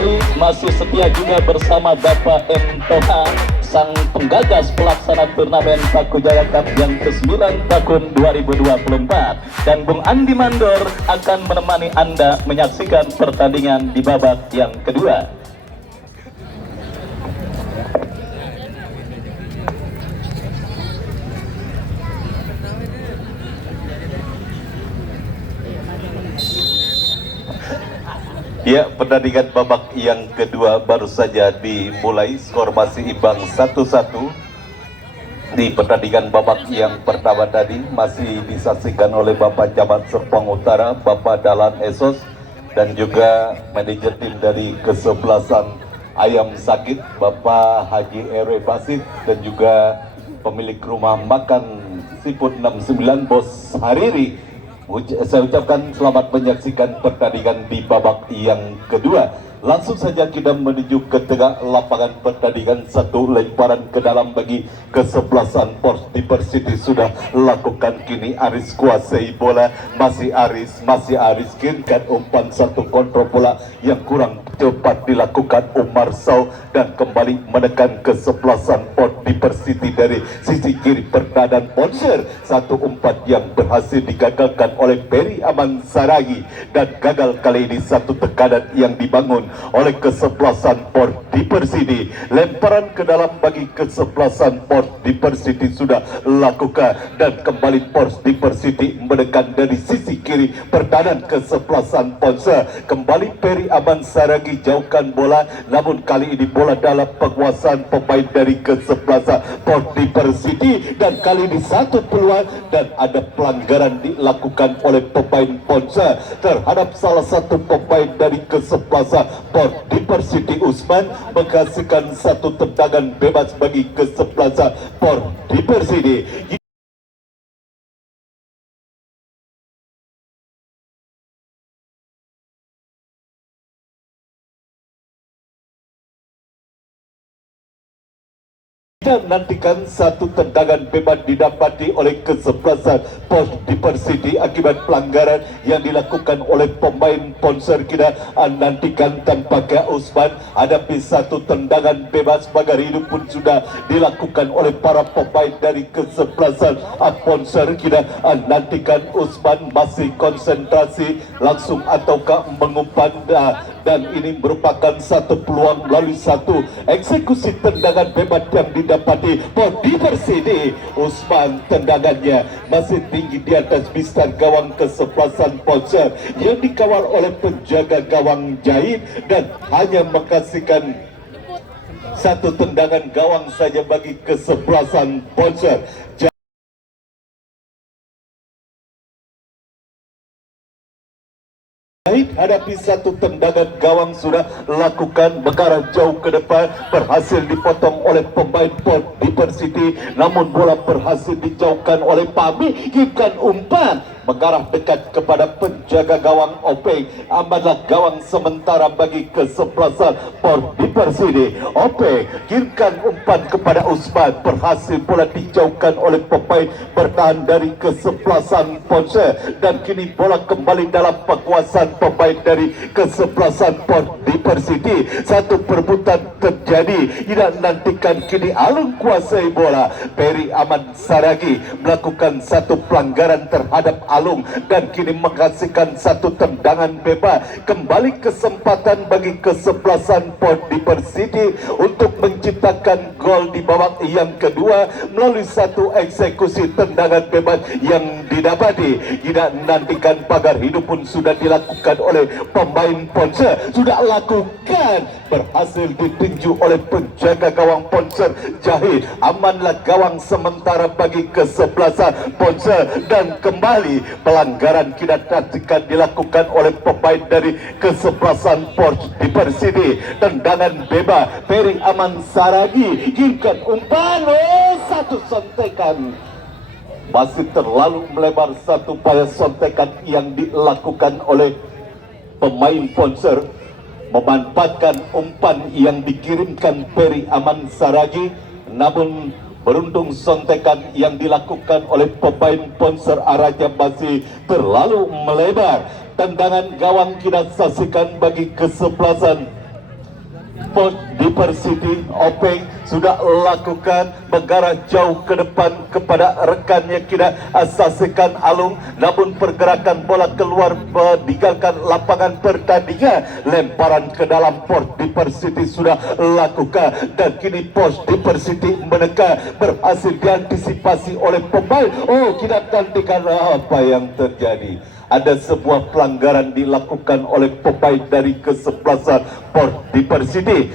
kembali masih setia juga bersama Bapak M. Toha, sang penggagas pelaksana turnamen Paku Jaya Cup yang ke-9 tahun 2024. Dan Bung Andi Mandor akan menemani Anda menyaksikan pertandingan di babak yang kedua. Ya, pertandingan babak yang kedua baru saja dimulai, skor masih imbang 1-1. Di pertandingan babak yang pertama tadi masih disaksikan oleh Bapak Camat Serpong Utara, Bapak Dahlan Esos, dan juga manajer tim dari kesebelasan Ayam Sakit, Bapak Haji R.W. Basit, dan juga pemilik rumah makan Seafood 69, Bos Hariri. Saya ucapkan selamat menyaksikan pertandingan di babak yang kedua. Langsung saja kita menuju ke tengah lapangan pertandingan. Satu lemparan ke dalam bagi kesebelasan Port Diversity sudah lakukan. Kini Aris kuasai bola, masih Aris kirimkan umpan, satu kontrol bola yang kurang cepat dilakukan Umar Sau dan kembali menekan kesebelasan Port Diversity dari sisi kiri pertahanan Ponser. Satu umpan yang berhasil digagalkan oleh Peri Aman Saragi, dan gagal kali ini satu tekanan yang dibangun oleh kesebelasan Port Diversity. Lemparan ke dalam bagi kesebelasan Port Diversity sudah lakukan, dan kembali Port Diversity menekan dari sisi kiri pertahanan kesebelasan Ponser. Kembali Peri Aman Saragi jauhkan bola, namun kali ini bola dalam penguasaan pemain dari kesebelasan Port Diversity, dan kali ini satu peluang dan ada pelanggaran dilakukan oleh pemain Ponser terhadap salah satu pemain dari kesebelasan Port Diversity. Usman menghasilkan satu tendangan bebas bagi kesebelasan Port Diversity. Dan nantikan satu tendangan bebas didapati oleh kesebelasan Port Diversity akibat pelanggaran yang dilakukan oleh pemain Ponser. Kita nantikan tanpa ke Usman, hadapi satu tendangan bebas pagar hidup pun sudah dilakukan oleh para pemain dari kesebelasan Ponser. Kita nantikan Usman masih konsentrasi langsung ataukah mengumpan, dan ini merupakan satu peluang melalui satu eksekusi tendangan bebas yang didapati Port Diversity. Usman tendangannya masih tinggi di atas bistang gawang kesebelasan Ponser yang dikawal oleh penjaga gawang Jahit, dan hanya menghasilkan satu tendangan gawang saja bagi kesebelasan Ponser. Hadapi satu tendangan gawang sudah lakukan, mengarah jauh ke depan, berhasil dipotong oleh pemain Port Diversity, namun bola berhasil dijauhkan oleh Pami. Kirimkan umpan mengarah dekat kepada penjaga gawang Openg. Amanlah gawang sementara bagi kesebelasan Port Diversity. Openg kirimkan umpan kepada Usman, berhasil bola dijauhkan oleh pemain bertahan dari kesebelasan Ponser, dan kini bola kembali dalam penguasaan pemain dari kesebelasan Port Diversity. Satu perebutan terjadi, tidak nantikan kini Alung kuasai bola. Peri Aman Saragi melakukan satu pelanggaran terhadap Alung, dan kini menghasilkan satu tendangan bebas. Kembali kesempatan bagi kesebelasan Port Diversity untuk menciptakan gol di babak yang kedua melalui satu eksekusi tendangan bebas yang didapati. Tidak nantikan pagar hidup pun sudah dilakukan oleh pemain Ponser, sudah lakukan, berhasil ditinju oleh penjaga gawang Ponser Jahit. Amanlah gawang sementara bagi kesebelasan Ponser, dan kembali pelanggaran kita nantikan dilakukan oleh pemain dari kesebelasan Port Diversity. Tendangan bebas Peri Aman Saragi kirimkan umpan, satu sontekan masih terlalu melebar, satu upaya sontekan yang dilakukan oleh pemain Ponser memanfaatkan umpan yang dikirimkan Peri Aman Saragi, namun beruntung sontekan yang dilakukan oleh pemain Ponser arahnya masih terlalu melebar. Tendangan gawang kita saksikan bagi kesebelasan Port Diversity Openg sudah lakukan mengarah jauh ke depan kepada rekannya kira asasikan Alung, namun pergerakan bola keluar meninggalkan lapangan pertandingan. Lemparan ke dalam Port Diversity sudah lakukan dan kini Port Diversity menekan, berhasil diantisipasi oleh pemain. Oh, kita gantikan apa yang terjadi. Ada sebuah pelanggaran dilakukan oleh pemain dari kesebelasan Port Diversity.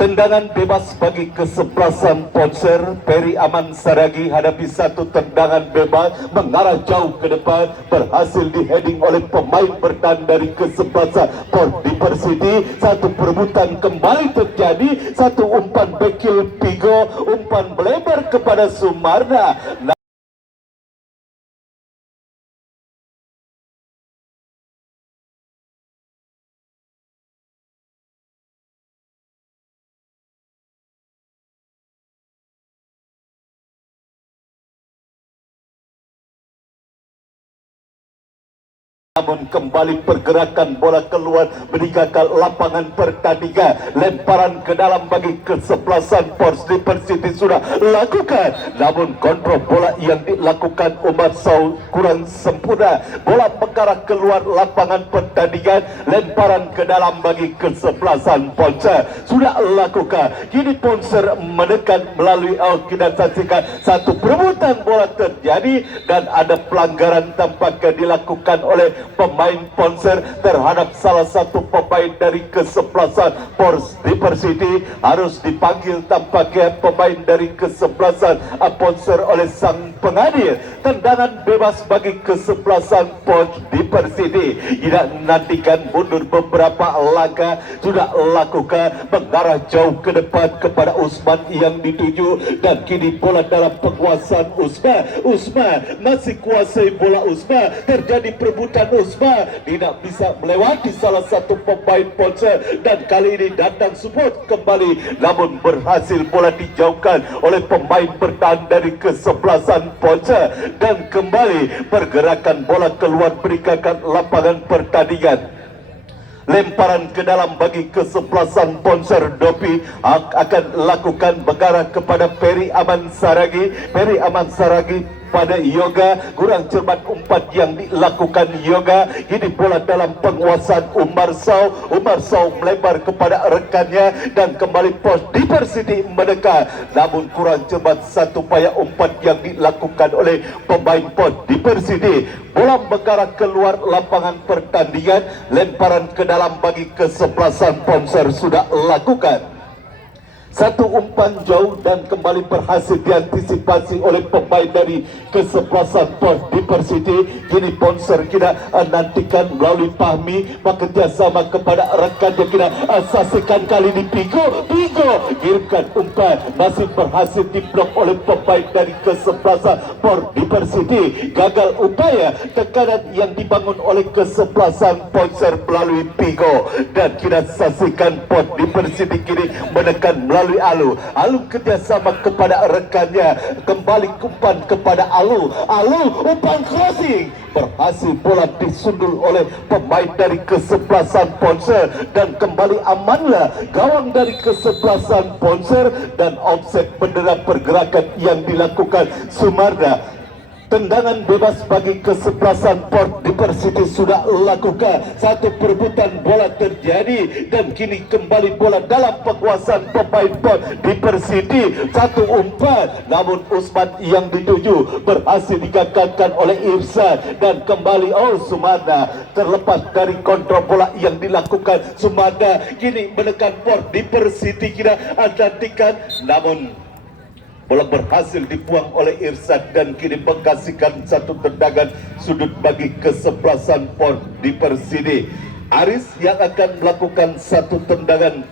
Tendangan bebas bagi kesebelasan Ponser. Peri Aman Saragi hadapi satu tendangan bebas mengarah jauh ke depan, berhasil diheading oleh pemain bertahan dari kesebelasan Port Diversity. Satu perebutan kembali terjadi, satu umpan bekil Pigo, umpan melebar kepada Sumarna. Namun kembali pergerakan bola keluar meninggalkan lapangan pertandingan. Lemparan ke dalam bagi kesebelasan Port Diversity sudah lakukan, namun kontrol bola yang dilakukan Umar Saul kurang sempurna. Bola mengarah keluar lapangan pertandingan. Lemparan ke dalam bagi kesebelasan Ponser sudah lakukan. Kini Ponser menekan melalui kita saksikan satu perebutan bola terjadi dan ada pelanggaran tampaknya dilakukan oleh pemain Ponser terhadap salah satu pemain dari kesebelasan Port Diversity. Harus dipanggil tampaknya pemain dari kesebelasan Ponser oleh sang pengadil. Tendangan bebas bagi kesebelasan Port Diversity. Tidak nantikan mundur beberapa langkah sudah lakukan mengarah jauh ke depan kepada Usman yang dituju, dan kini bola dalam penguasaan Usman masih kuasai bola Usman. Terjadi perebutan Usman, tidak bisa melewati salah satu pemain Ponser dan kali ini datang support kembali, namun berhasil bola dijauhkan oleh pemain bertahan dari kesebelasan Ponser dan kembali pergerakan bola keluar meninggalkan lapangan pertandingan. Lemparan ke dalam bagi kesebelasan Ponser. Dopi akan lakukan mengarah kepada Peri Aman Saragi. Peri Aman Saragi pada Yoga, kurang cermat umpan yang dilakukan Yoga. Ini bola dalam penguasaan Umar Saw. Umar Saw melebar kepada rekannya dan kembali Port Diversity mendekat, namun kurang cermat satu upaya umpan yang dilakukan oleh pemain Port Diversity. Bola mengarah keluar lapangan pertandingan. Lemparan ke dalam bagi kesebelasan Ponser sudah lakukan. Satu umpan jauh dan kembali berhasil diantisipasi oleh pemain dari kesebelasan Port Diversity. Kini Ponser kita nantikan melalui Fahmi bekerjasama kepada rekannya kita saksikan kali ini Pigo kirimkan umpan, masih berhasil diblok oleh pemain dari kesebelasan Port Diversity. Gagal upaya tekanan yang dibangun oleh kesebelasan Ponser melalui Pigo, dan kita saksikan Port Diversity kini menekan melalui Alu kerjasama kepada rekannya, kembali umpan kepada Alu umpan crossing, berhasil bola disundul oleh pemain dari kesebelasan Ponser dan kembali amanlah gawang dari kesebelasan Ponser dan offset bendera pergerakan yang dilakukan Sumarna. Tendangan bebas bagi kesebelasan Port Diversity sudah lakukan. Satu perebutan bola terjadi dan kini kembali bola dalam penguasaan pemain Port Diversity. Satu umpan, namun Usman yang dituju berhasil digagalkan oleh Irsan dan kembali Sumarna terlepas dari kontrol bola yang dilakukan Sumarna. Kini menekan Port Diversity kita nantikan, namun bola berhasil dibuang oleh Irsan dan kini mengkasihkan satu tendangan sudut bagi kesebelasan Port Diversity. Aris yang akan melakukan satu tendangan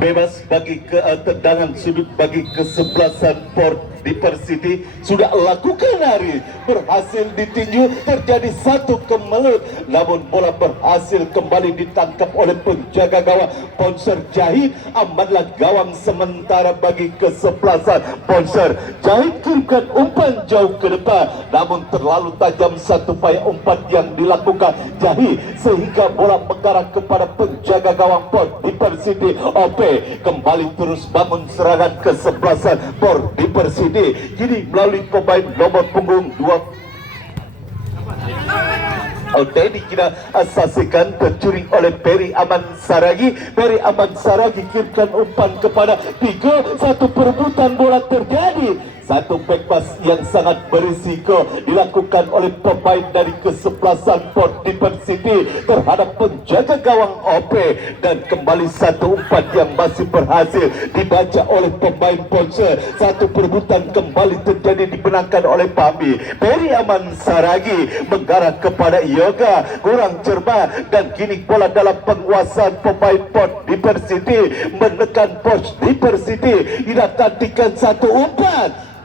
bebas bagi tendangan sudut bagi kesebelasan Port di Persiti sudah lakukan hari berhasil ditinju, terjadi satu kemelut, namun bola berhasil kembali ditangkap oleh penjaga gawang Ponser Jahit. Amanlah gawang sementara bagi kesebelasan Ponser Jahit, kirimkan umpan jauh ke depan, namun terlalu tajam satu upaya umpan yang dilakukan Jahit sehingga bola mengarah kepada penjaga gawang Port Dipersiti. OP kembali terus bangun serangan kesebelasan Port Dipersiti, kini melalui pemain nomor punggung 2 Teddy kita asasikan, tercuri oleh Peri Aman Saragi. Peri Aman Saragi kirimkan umpan kepada Pigo. Satu perebutan bola terjadi. Satu back pass yang sangat berisiko dilakukan oleh pemain dari kesebelasan Port Dipersiti terhadap penjaga gawang OP, dan kembali satu umpan yang masih berhasil dibaca oleh pemain Ponser. Satu perebutan kembali terjadi dimenangkan oleh Pami. Peri Aman Saragi mengarah kepada Yoga, kurang cermat, dan kini bola dalam penguasaan pemain Port Dipersiti, menekan Port Dipersiti, didatantikan satu umpan.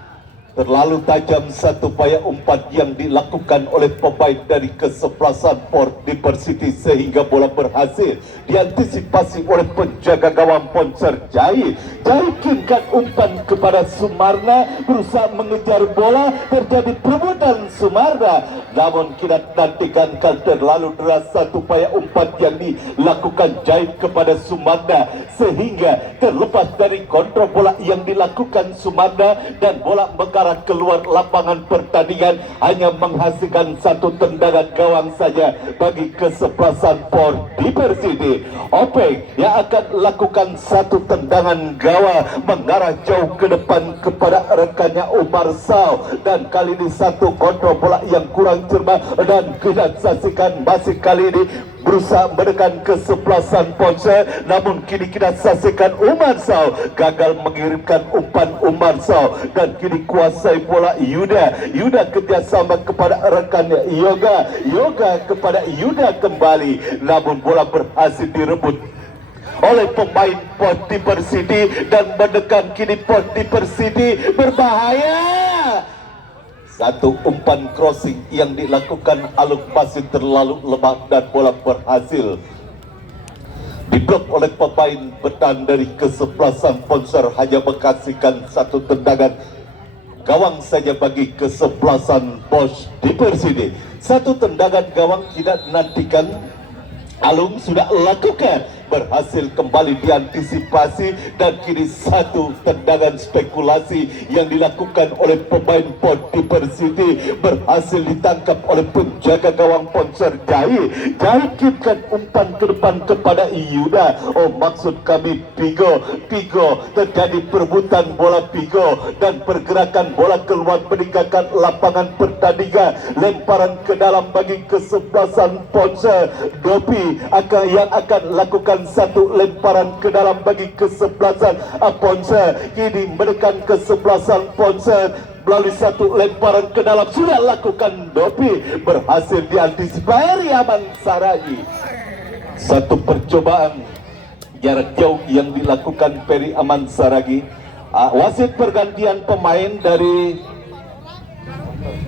Terlalu tajam satu upaya umpan yang dilakukan oleh pemain dari kesebelasan Port Dipersiti sehingga bola berhasil diantisipasi oleh penjaga gawang Ponser Jahit. Jahit kirimkan umpan kepada Sumarna, berusaha mengejar bola, terjadi perebutan Sumarna, namun kita nantikan terlalu deras satu upaya umpan yang dilakukan Jahit kepada Sumarna sehingga terlepas dari kontrol bola yang dilakukan Sumarna, dan bola mengarah keluar lapangan pertandingan, hanya menghasilkan satu tendangan gawang saja bagi kesebelasan Port Dipersiti. Openg yang akan lakukan satu tendangan gawang mengarah jauh ke depan kepada rekannya Umar Sao, dan kali ini satu kontrol bola yang kurang cermat, dan kita saksikan masih kali ini berusaha menekan kesebelasan Ponser, namun kini kita saksikan Umar Sao gagal mengirimkan umpan Umar Sao, dan kini kuasai bola Yuda kerjasama kepada rekannya Yoga kepada Yuda kembali, namun bola berhasil direbut oleh pemain Port Dipersiti, dan menekan kini Port Dipersiti berbahaya. Satu umpan crossing yang dilakukan Aluk masih terlalu lemah, dan bola berhasil diblok oleh pemain bertahan dari kesebelasan Ponser, hanya menghasilkan satu tendangan gawang saja bagi kesebelasan Port Dipersiti. Satu tendangan gawang tidak dinantikan Alung sudah lakukan, berhasil kembali diantisipasi, dan kini satu tendangan spekulasi yang dilakukan oleh pemain Port Dipersiti berhasil ditangkap oleh penjaga gawang Ponser Jahit. Jahit kirimkan umpan ke depan kepada Yuda. Oh, maksud kami Pigo. Terjadi perebutan bola Pigo, dan pergerakan bola keluar meninggalkan lapangan pertandingan. Lemparan ke dalam bagi kesebelasan Ponser. Dopi yang akan lakukan satu lemparan ke dalam bagi kesebelasan Ponser. Kini menekan kesebelasan Ponser melalui satu lemparan ke dalam, sudah lakukan Dopi, berhasil diantisipasi Aman Saragi. Satu percobaan jarak jauh yang dilakukan Peri Aman Saragi. Wasit pergantian pemain dari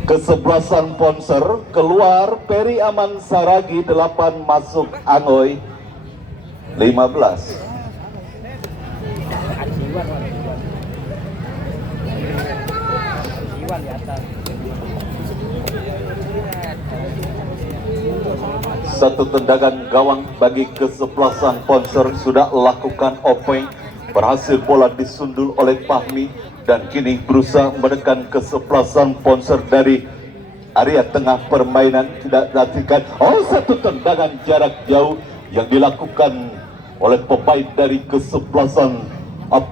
kesebelasan Ponser, keluar Peri Aman Saragi 8, masuk Angoy 15. Satu tendangan gawang bagi kesebelasan Ponser sudah lakukan Openg, berhasil bola disundul oleh Fahmi, dan kini berusaha menekan kesebelasan Ponser dari area tengah permainan. Tidak nantikan satu tendangan jarak jauh yang dilakukan oleh pemain dari kesebelasan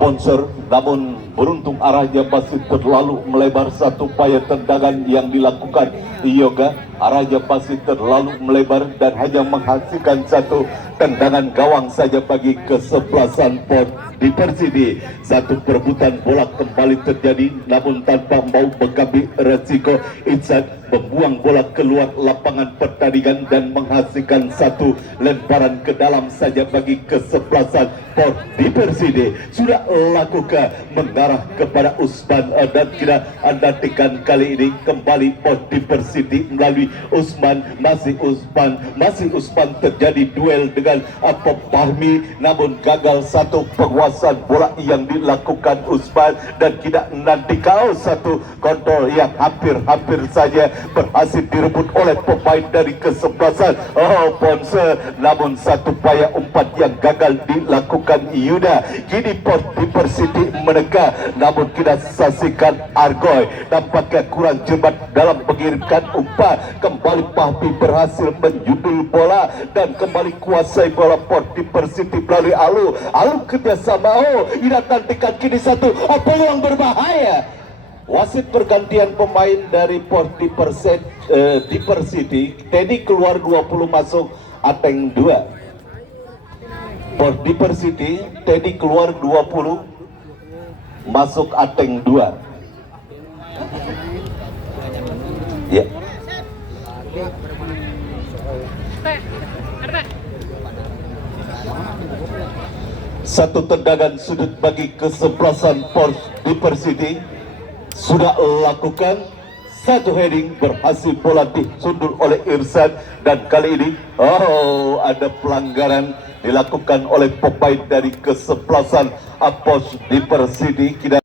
Ponser, namun beruntung arahnya masih terlalu melebar. Satu upaya tendangan yang dilakukan Yoga, arahnya masih terlalu melebar dan hanya menghasilkan satu tendangan gawang saja bagi kesebelasan Port Diversity. Satu perebutan bola kembali terjadi, namun tanpa mau mengambil resiko. Ihsan membuang bola keluar lapangan pertandingan dan menghasilkan satu lemparan ke dalam saja bagi kesebelasan Port Diversity. Sudah lakukan mengarah kepada Usman dan kita nantikan kali ini kembali Port Diversity melalui Usman, masih Usman terjadi duel dengan Fahmi, namun gagal satu penguasaan bola yang dilakukan Usman dan kita nantikan satu kontrol yang hampir saja berhasil direbut oleh pemain dari kesebelasan Ponce, namun satu upaya umpan yang gagal dilakukan Yuda. Kini Port Diversity menegak, namun kita saksikan Argoy nampaknya kurang cermat dalam mengirimkan umpan. Kembali Fahmi berhasil menjudul bola dan kembali kuasai bola Port Diversity melalui Alu kerjasama. Tidak nantikan kini satu peluang berbahaya. Wasit pergantian pemain dari Port Diversity. Teddy keluar 20 masuk Ateng 2. Port Diversity, Teddy keluar 20 masuk Ateng 2. Ya. Satu tendangan sudut bagi kesebelasan Port Diversity sudah lakukan. Satu heading berhasil bola disundul oleh Irsan dan kali ini ada pelanggaran dilakukan oleh pemain dari kesebelasan Port Diversity. Kita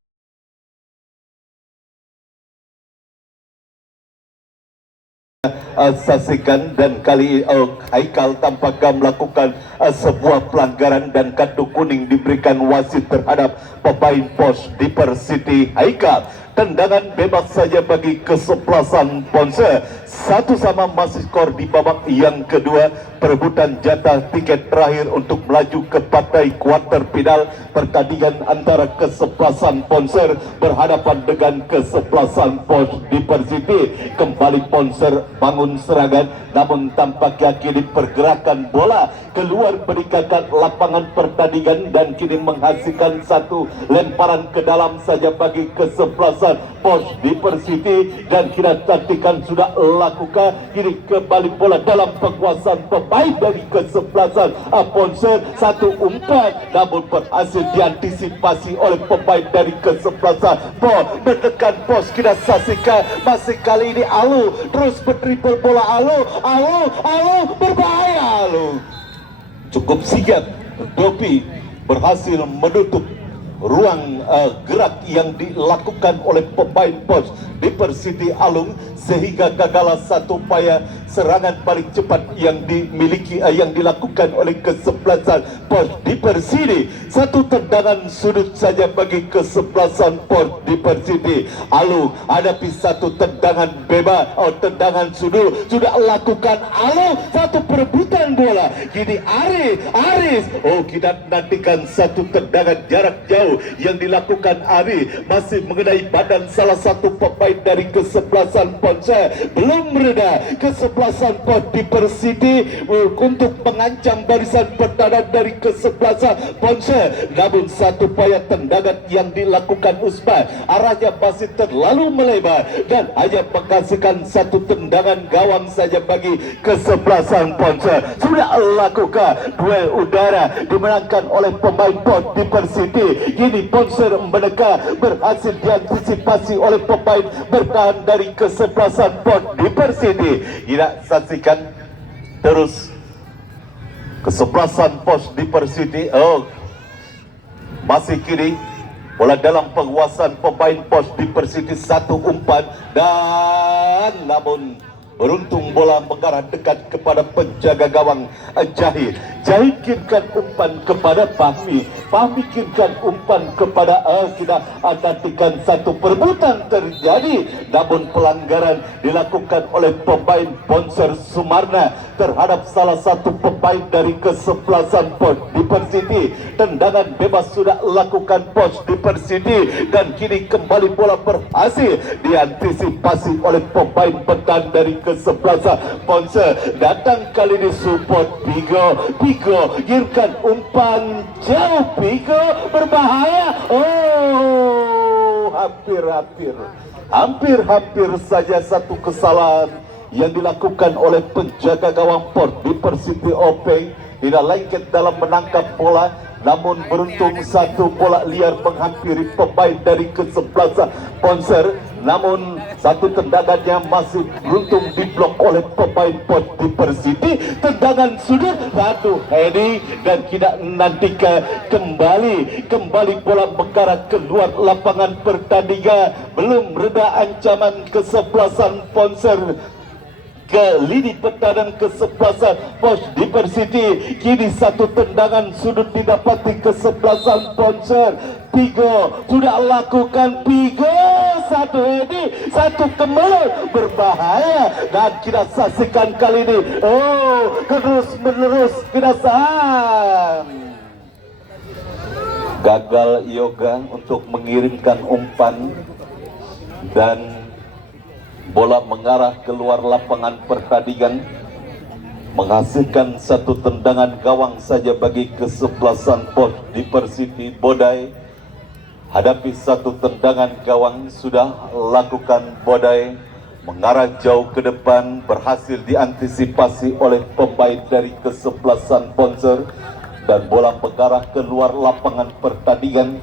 saksikan dan kali Haikal tampaknya melakukan sebuah pelanggaran dan kartu kuning diberikan wasit terhadap pemain Port Diversity Haikal. Tendangan bebas saja bagi kesebelasan Ponce. 1-1 masih skor di babak yang kedua. Perebutan jatah tiket terakhir untuk melaju ke partai kuarter final pertandingan antara kesebelasan Ponce berhadapan dengan kesebelasan Port Diversity. Kembali Ponce bangun serangan, namun tampaknya kini pergerakan bola keluar meninggalkan lapangan pertandingan dan kini menghasilkan satu lemparan ke dalam saja bagi kesebelasan Port Diversity dan kita nantikan sudah lakukan kini kembali bola dalam penguasaan pemain dari kesebelasan Ponce. Satu umpan namun berhasil diantisipasi oleh pemain dari kesebelasan Port. Menekan pos kita saksikan masih kali ini Alu terus berdribble bola. Alu berbahaya. Alu cukup sigap. Dopi berhasil menutup ruang gerak yang dilakukan oleh pemain Port Diversity Alung sehingga gagal satu upaya serangan paling cepat yang dimiliki yang dilakukan oleh kesebelasan Port Diversity. Satu tendangan sudut saja bagi kesebelasan Port Diversity. Alung hadapi satu tendangan bebas tendangan sudut sudah lakukan Alung. Satu perebutan bola kini Aris kita nantikan satu tendangan jarak jauh yang dilakukan Ari masih mengenai badan salah satu pemain dari kesebelasan Ponce. Belum mereda kesebelasan Port Diversity untuk mengancam barisan pertahanan dari kesebelasan Ponce, namun satu upaya tendangan yang dilakukan Usman arahnya masih terlalu melebar dan hanya menghasilkan satu tendangan gawang saja bagi kesebelasan Ponce. Sudah lakukan duel udara dimenangkan oleh pemain Port Diversity. Kini Ponce mendekat berhasil diantisipasi oleh pemain bertahan dari kesebelasan Port Diversity. Kita saksikan terus kesebelasan Port Diversity. Masih kini bola dalam penguasaan pemain Port Diversity. Satu umpan dan namun beruntung bola mengarah dekat kepada penjaga gawang Jahid. Jahid kirimkan umpan kepada Fahmi kirimkan umpan kepada kita nantikan satu perebutan terjadi, namun pelanggaran dilakukan oleh pemain Poncer Sumarna terhadap salah satu pemain dari kesebelasan Port Diversity. Tendangan bebas sudah lakukan Port Diversity dan kini kembali bola berhasil diantisipasi oleh pemain bertahan dari kesebelasan Ponce. Datang kali ini support Pigo Pigo giringkan umpan jauh, Pigo berbahaya. Oh, hampir saja satu kesalahan yang dilakukan oleh penjaga gawang Port Diversity Openg. Tidak lengket dalam menangkap bola, namun beruntung satu bola liar menghampiri pemain dari kesebelasan Ponser. Namun satu tendangannya masih beruntung diblok oleh pemain Port Diversity. Tendangan sudut, satu heading, dan kita nantikan kembali bola mengarah keluar lapangan pertandingan. Belum reda ancaman kesebelasan Ponser ke lini pertahanan kesebelasan Port Diversity. Kini satu tendangan sudut didapati kesebelasan Ponser. Pigo sudah lakukan, Pigo satu ini, satu kemelut berbahaya, dan kita saksikan kali ini. Oh, terus menerus kedasaan. Gagal Yoga untuk mengirimkan umpan dan bola mengarah keluar lapangan pertandingan, menghasilkan satu tendangan gawang saja bagi kesebelasan Port Diversity. Bodai hadapi satu tendangan gawang, sudah lakukan Bodai mengarah jauh ke depan, berhasil diantisipasi oleh pemain dari kesebelasan Ponser, dan bola mengarah keluar lapangan pertandingan.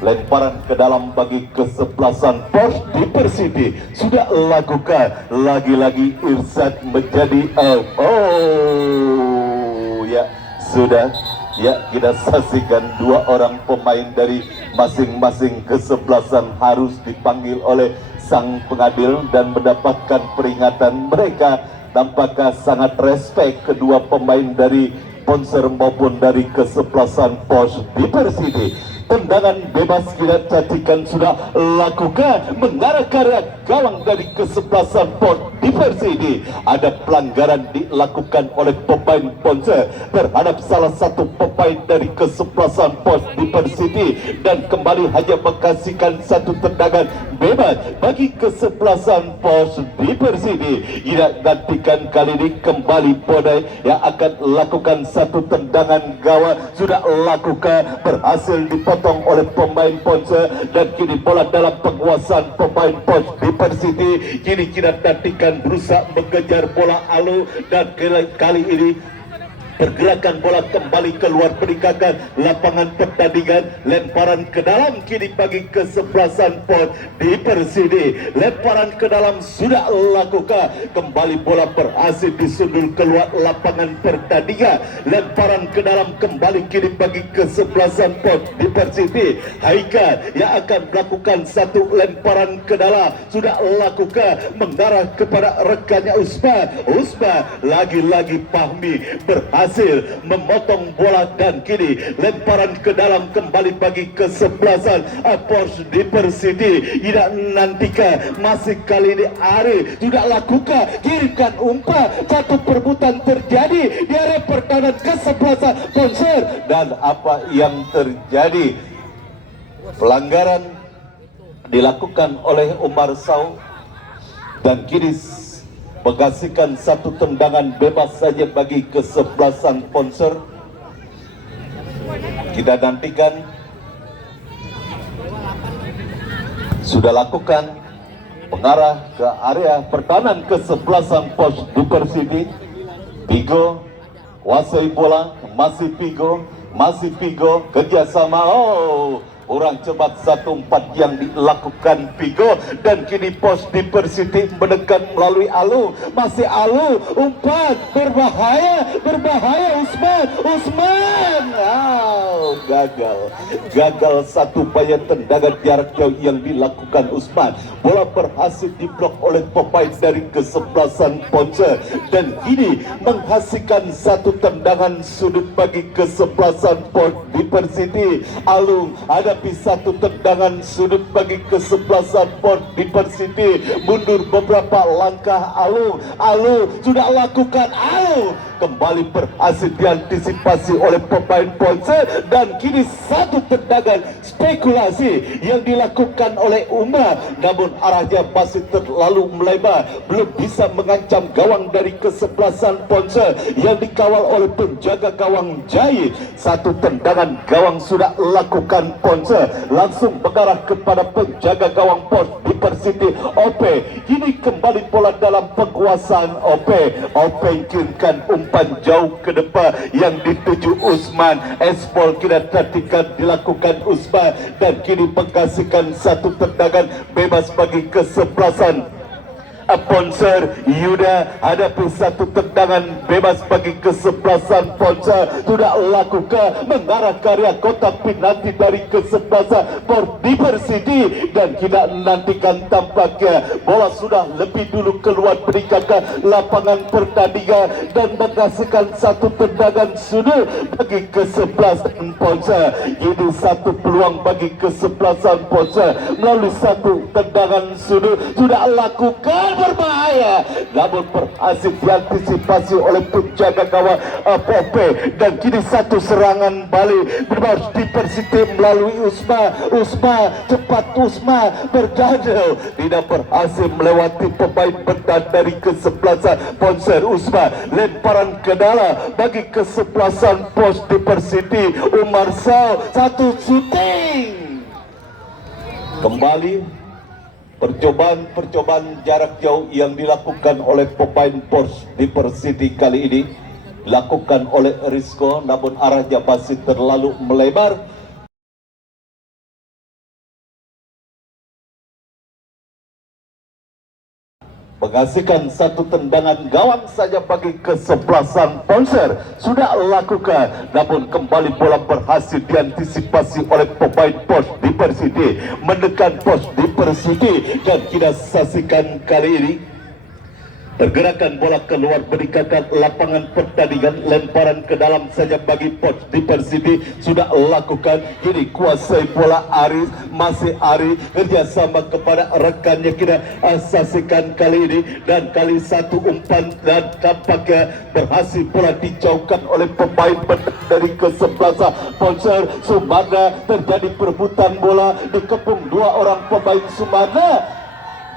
Lemparan ke dalam bagi kesebelasan Port Diversity. Sudah lakukan lagi-lagi Irsad menjadi out. Oh ya, sudah ya, kita saksikan dua orang pemain dari masing-masing kesebelasan harus dipanggil oleh sang pengadil dan mendapatkan peringatan. Mereka tampaknya sangat respect kedua pemain dari Ponser maupun dari kesebelasan Port Diversity. Tendangan bebas kita jadikan sudah lakukan mengarah ke arah gawang dari kesebelasan Port Diversity. Ada pelanggaran dilakukan oleh pemain Ponser terhadap salah satu pemain dari kesebelasan Port Diversity, dan kembali hanya mengkasihkan satu tendangan bebas bagi kesebelasan Port Diversity. Kita nantikan kali ini kembali Bodai yang akan lakukan satu tendangan gawang. Sudah lakukan, berhasil dipotong oleh pemain Ponser, dan kini bola dalam penguasaan pemain Port Diversity. Kini kita nantikan berusaha mengejar bola Alu, dan kali ini pergerakan bola kembali keluar peningkatan lapangan pertandingan. Lemparan ke dalam kini bagi kesebelasan Port Diversity. Lemparan ke dalam sudah lakukan, kembali bola berhasil disundul keluar lapangan pertandingan. Lemparan ke dalam kembali kini bagi kesebelasan Port Diversity. Haikal yang akan melakukan satu lemparan ke dalam, sudah lakukan mengarah kepada rekannya Usman. Lagi-lagi Fahmi berhasil memotong bola, dan kini lemparan ke dalam kembali bagi kesebelasan Port Diversity. Tidak nantikan masih kali ini Ari sudah lakukan kirimkan umpan, satu perebutan terjadi di area pertahanan kesebelasan Ponser, dan apa yang terjadi? Pelanggaran dilakukan oleh Umar Sau, dan kini menghasilkan satu tendangan bebas saja bagi kesebelasan Ponser. Kita nantikan, sudah lakukan mengarah ke area pertahanan kesebelasan Port Diversity. Pigo kuasai bola, masih Pigo kerjasama. Orang cepat 1-4 yang dilakukan Pigo, dan kini Port Diversity mendekat melalui Alu. Masih Alu, umpan berbahaya Usman. Gagal satu upaya tendangan jarak jauh yang dilakukan Usman. Bola berhasil diblok oleh pemain dari kesebelasan Ponser, dan kini menghasilkan satu tendangan sudut bagi kesebelasan Port Diversity. Alu hadapi satu tendangan sudut bagi kesebelasan Port Diversity. Mundur beberapa langkah Alu sudah lakukan. kembali berhasil diantisipasi oleh pemain Ponce, dan kini satu tendangan spekulasi yang dilakukan oleh Uma, namun arahnya masih terlalu melebar, belum bisa mengancam gawang dari kesebelasan Ponce yang dikawal oleh penjaga gawang Jai. Satu tendangan gawang sudah lakukan Ponce, langsung mengarah kepada penjaga gawang Pos Diversity OP. Kini kembali bola dalam penguasaan OP. OP kirimkan umpan jauh ke depan yang dituju Usman. Espol kira ketika dilakukan Usman, dan kini mengkasihkan satu tendangan bebas bagi kesebelasan Poncer. Yuda hadapi satu tendangan bebas bagi kesebelasan Poncer, sudah lakukan mengarah ke area kotak penalti dari kesebelasan Port Diversity, dan kita nantikan tampaknya bola sudah lebih dulu keluar meninggalkan lapangan pertandingan dan menghasilkan satu tendangan sudah bagi kesebelasan Poncer. Ini satu peluang bagi kesebelasan Poncer melalui satu tendangan sudah lakukan berbahaya, namun berhasil diantisipasi oleh penjaga gawang Pope, dan kini satu serangan balik berbahaya Diversity melalui Usma cepat Usma berjajal, tidak berhasil melewati pemain bertahan dari kesebelasan Poncer. Usma lemparan ke dalam bagi kesebelasan Pos Diversity. Umar Sao satu shooting kembali. Percobaan jarak jauh yang dilakukan oleh pemain Pos Diversity kali ini dilakukan oleh Rizko, namun arahnya masih terlalu melebar. Menghasilkan satu tendangan gawang saja bagi kesebelasan Poncer sudah lakukan, namun kembali bola berhasil diantisipasi oleh pemain Pos Diversity, menekan Pos Diversity, dan kita saksikan kali ini pergerakan bola keluar meninggalkan lapangan pertandingan, lemparan ke dalam saja bagi Pos Diversity sudah lakukan. Kini kuasai bola Aris, masih Ari kerjasama kepada rekannya, kita saksikan kali ini, dan kali satu umpan dan tampaknya berhasil bola dijauhkan oleh pemain dari kesebelasan Poncer Sumatera. Terjadi perebutan bola, dikepung dua orang pemain Sumatera,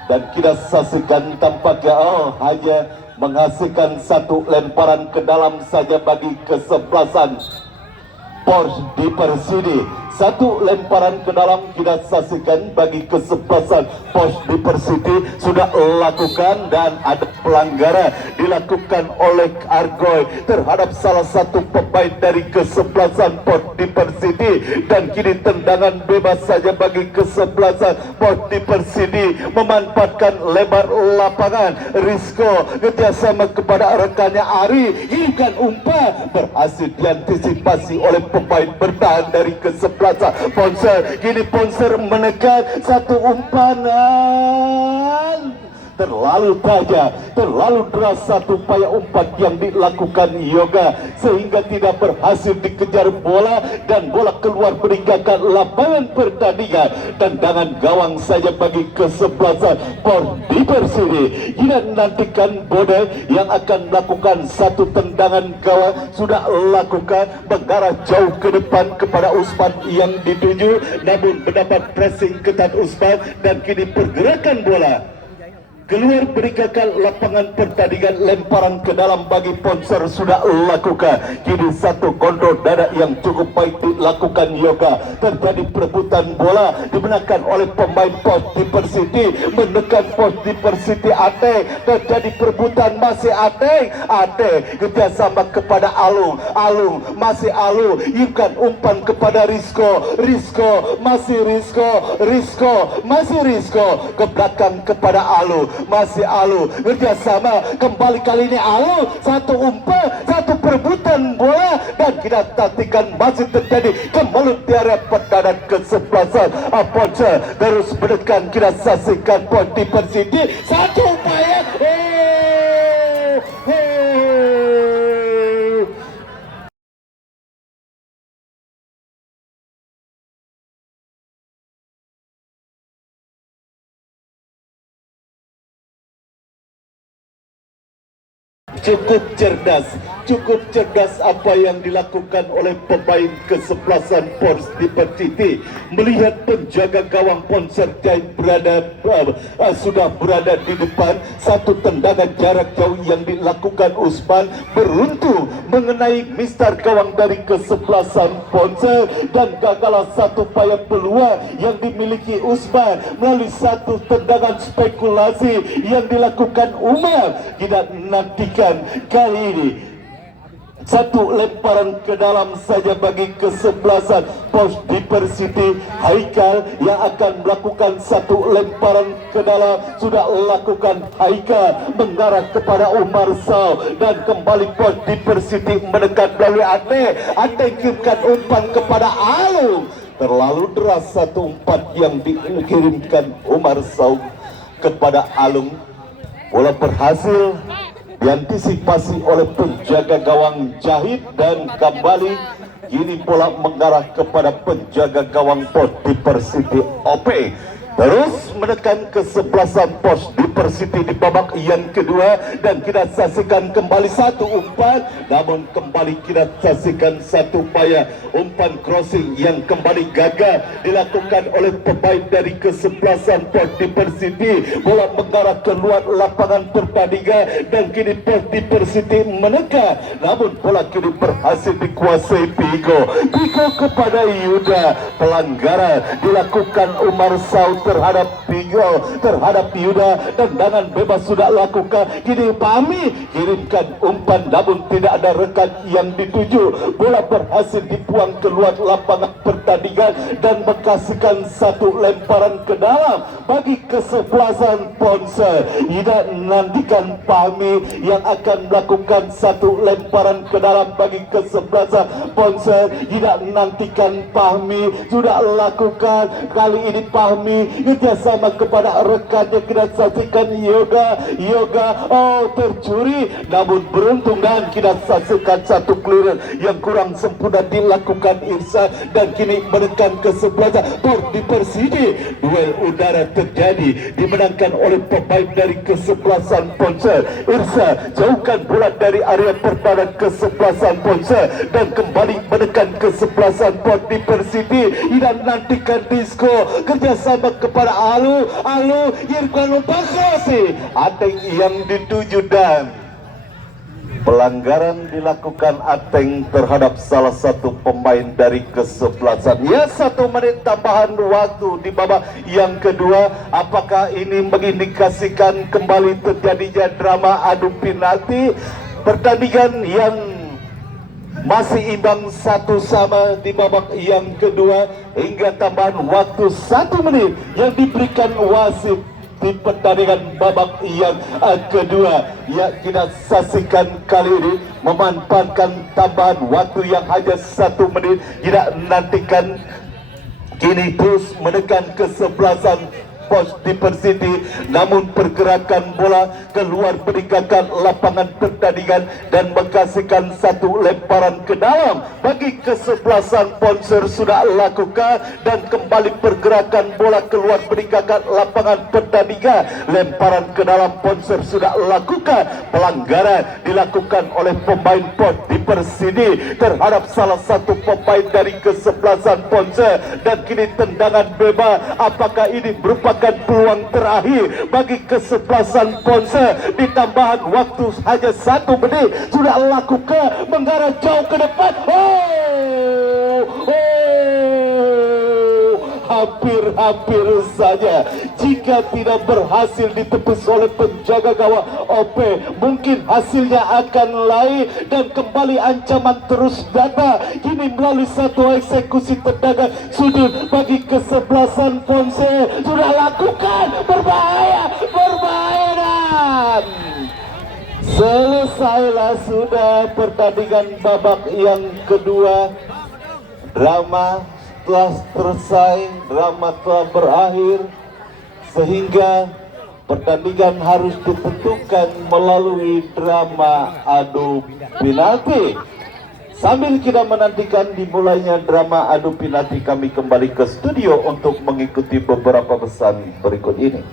dan kita saksikan tampaknya hanya menghasilkan satu lemparan ke dalam saja bagi kesebelasan Pos Diversity. Satu lemparan ke dalam kita saksikan bagi kesebelasan Pos Diversity sudah lakukan, dan ada pelanggaran dilakukan oleh Argoy terhadap salah satu pemain dari kesebelasan Pos Diversity, dan kini tendangan bebas saja bagi kesebelasan Pos Diversity memanfaatkan lebar lapangan. Rizko kerjasama kepada rekannya Ari, kirimkan umpan, berhasil diantisipasi oleh pemain bertahan dari kesebelasan Poncer. Kini Poncer menekan satu umpanan terlalu tajam, terlalu deras satu upaya umpan yang dilakukan Yoga, sehingga tidak berhasil dikejar bola, dan bola keluar meninggalkan lapangan pertandingan. Tendangan gawang saja bagi kesebelasan Pos Diversity. Kita nantikan Bode yang akan melakukan satu tendangan gawang sudah lakukan, mengarah jauh ke depan kepada Usman yang dituju, namun mendapat pressing ketat Usman, dan kini pergerakan bola keluar meninggalkan lapangan pertandingan. Lemparan ke dalam bagi Poncer sudah lakukan. Kini satu kontrol dada yang cukup baik dilakukan Yoga. Terjadi perebutan bola dimenangkan oleh pemain Pos Diversity, menekan Pos Diversity. Ate, terjadi perebutan, masih Ate kerjasama kepada Alung masih Alung, ikan umpan kepada Rizko masih Rizko ke belakang kepada Alung, masih Alu kerjasama kembali, kali ini Alu satu umpan, satu perebutan bola, dan kita nantikan masih terjadi kemelut di area pertahanan kesebelasan Poncer terus menekan. Kita saksikan Pos Diversity satu upaya cukup cerdas cukup cerdas apa yang dilakukan oleh pemain kesebelasan Pons Diversity. Melihat penjaga gawang Ponser Giant sudah berada di depan, satu tendangan jarak jauh yang dilakukan Usman beruntung mengenai mistar gawang dari kesebelasan Ponser, dan gagal satu upaya peluang yang dimiliki Usman melalui satu tendangan spekulasi yang dilakukan Umar. Kita nantikan kali ini satu lemparan ke dalam saja bagi kesebelasan Pons Diversity. Haikal yang akan melakukan satu lemparan ke dalam, sudah lakukan Haikal mengarah kepada Umar Sau, dan kembali Pons Diversity menekan melalui Ate kirimkan umpan kepada Alung. Terlalu deras satu umpan yang dikirimkan Umar Sau kepada Alung. Bola berhasil diantisipasi oleh penjaga gawang Jahid, dan kembali kini bola mengarah kepada penjaga gawang Pons Diversity OP. Terus menekan kesebelasan Pons Diversity di babak yang kedua, dan kita saksikan kembali satu umpan, namun kembali kita saksikan satu upaya umpan crossing yang kembali gagal dilakukan oleh pemain dari kesebelasan Pons Diversity. Bola mengarah keluar lapangan pertandingan, dan kini Pons Diversity menekan, namun bola kini berhasil dikuasai Pigo kepada Yuda. Pelanggaran dilakukan Umar Sau terhadap Pigo, terhadap Yuda. Tendangan bebas sudah lakukan, kini Pami kirimkan umpan, namun tidak ada rekan yang dituju. Bola berhasil dibuang keluar lapangan pertandingan, dan menghasilkan satu lemparan ke dalam bagi kesebelasan Ponser. Tidak nantikan Pami yang akan melakukan satu lemparan ke dalam bagi kesebelasan Ponser. Tidak nantikan Pahmi, sudah lakukan kali ini Pahmi kerjasama kepada rekannya. Kita saksikan Yoga tercuri, namun beruntung, dan kita saksikan satu clearance yang kurang sempurna dilakukan Irsa, dan kini menekan kesebelasan Pons Diversity. Duel udara terjadi, dimenangkan oleh pemain dari kesebelasan Ponser. Irsa jauhkan bola dari area pertahanan kesebelasan Ponser, dan kembali menekan kesebelasan Pons Diversity. Dan nantikan disco kerjasama kepada Alu Irfan Pasasi Ateng yang dituju, dan pelanggaran dilakukan Ateng terhadap salah satu pemain dari kesebelasan. Ya, 1 menit tambahan waktu di babak yang kedua. Apakah ini mengindikasikan kembali terjadinya drama adu penalti? Pertandingan yang masih imbang 1-1 di babak yang kedua hingga tambahan waktu 1 menit yang diberikan wasit di pertandingan babak yang kedua. Ya, kita saksikan kali ini memanfaatkan tambahan waktu yang hanya 1 menit. Tidak nantikan kini terus menekan kesebelasan Pons Diversity, namun pergerakan bola keluar meninggalkan lapangan pertandingan dan menghasilkan satu lemparan ke dalam bagi kesebelasan Ponser sudah lakukan, dan kembali pergerakan bola keluar meninggalkan lapangan pertandingan. Lemparan ke dalam Ponser sudah lakukan. Pelanggaran dilakukan oleh pemain Pons Diversity terhadap salah satu pemain dari kesebelasan Ponser, dan kini tendangan bebas. Apakah ini berupa peluang terakhir bagi kesebelasan Ponser? Di tambahan waktu hanya 1 menit sudah lakukan, mengarah jauh ke depan. Hampir saja jika tidak berhasil ditepis oleh penjaga gawang OP, mungkin hasilnya akan lain, dan kembali ancaman terus datang. Kini melalui satu eksekusi tendangan sudut bagi kesebelasan Ponser sudah lakukan, berbahaya, dan selesailah sudah pertandingan babak yang kedua. Drama telah selesai, drama telah berakhir, sehingga pertandingan harus ditentukan melalui drama adu penalti. Sambil kita menantikan dimulainya drama adu penalti, kami kembali ke studio untuk mengikuti beberapa pesan berikut ini.